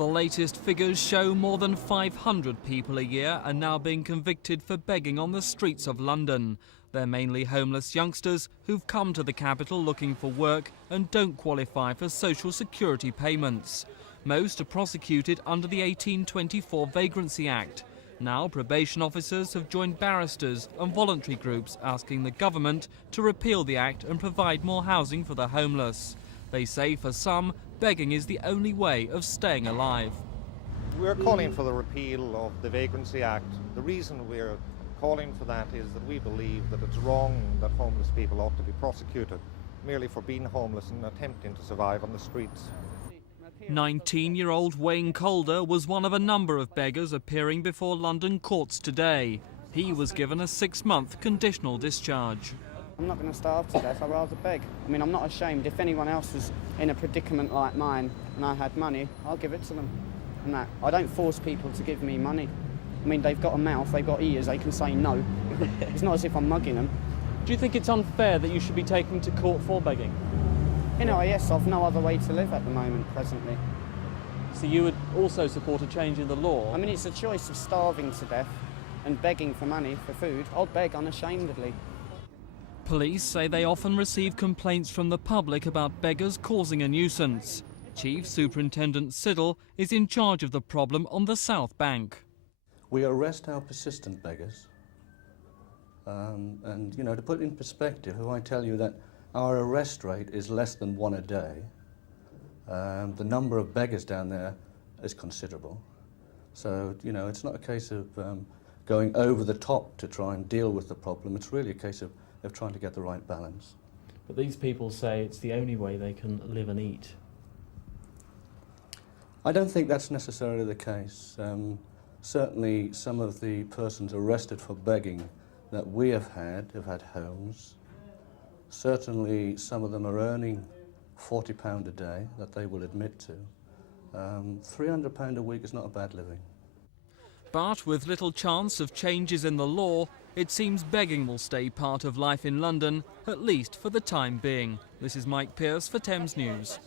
The latest figures show more than 500 people a year are now being convicted for begging on the streets of London. They're mainly homeless youngsters who've come to the capital looking for work and don't qualify for social security payments. Most are prosecuted under the 1824 Vagrancy Act. Now probation officers have joined barristers and voluntary groups asking the government to repeal the act and provide more housing for the homeless. They say for some, begging is the only way of staying alive. We're calling for the repeal of the Vagrancy Act. The reason we're calling for that is that we believe that it's wrong that homeless people ought to be prosecuted merely for being homeless and attempting to survive on the streets. 19-year-old Wayne Calder was one of a number of beggars appearing before London courts today. He was given a 6-month conditional discharge. I'm not going to starve to death, I'd rather beg. I mean, I'm not ashamed. If anyone else was in a predicament like mine and I had money, I'll give it to them. And that, I don't force people to give me money. I mean, they've got a mouth, they've got ears, they can say no. It's not as if I'm mugging them. Do you think it's unfair that you should be taken to court for begging? You know, yes, I've no other way to live at the moment, presently. So you would also support a change in the law? I mean, it's a choice of starving to death and begging for money, for food. I'll beg unashamedly. Police say they often receive complaints from the public about beggars causing a nuisance. Chief Superintendent Siddle is in charge of the problem on the South Bank. We arrest our persistent beggars. And, you know, to put it in perspective, if I tell you that our arrest rate is less than 1 a day, the number of beggars down there is considerable. So, you know, it's not a case of going over the top to try and deal with the problem. It's really a case of trying to get the right balance. But these people say it's the only way they can live and eat. I don't think that's necessarily the case. Certainly some of the persons arrested for begging that we have had homes. Certainly some of them are earning £40 a day that they will admit to. £300 a week is not a bad living. But with little chance of changes in the law, it seems begging will stay part of life in London, at least for the time being. This is Mike Pearce for Thames News.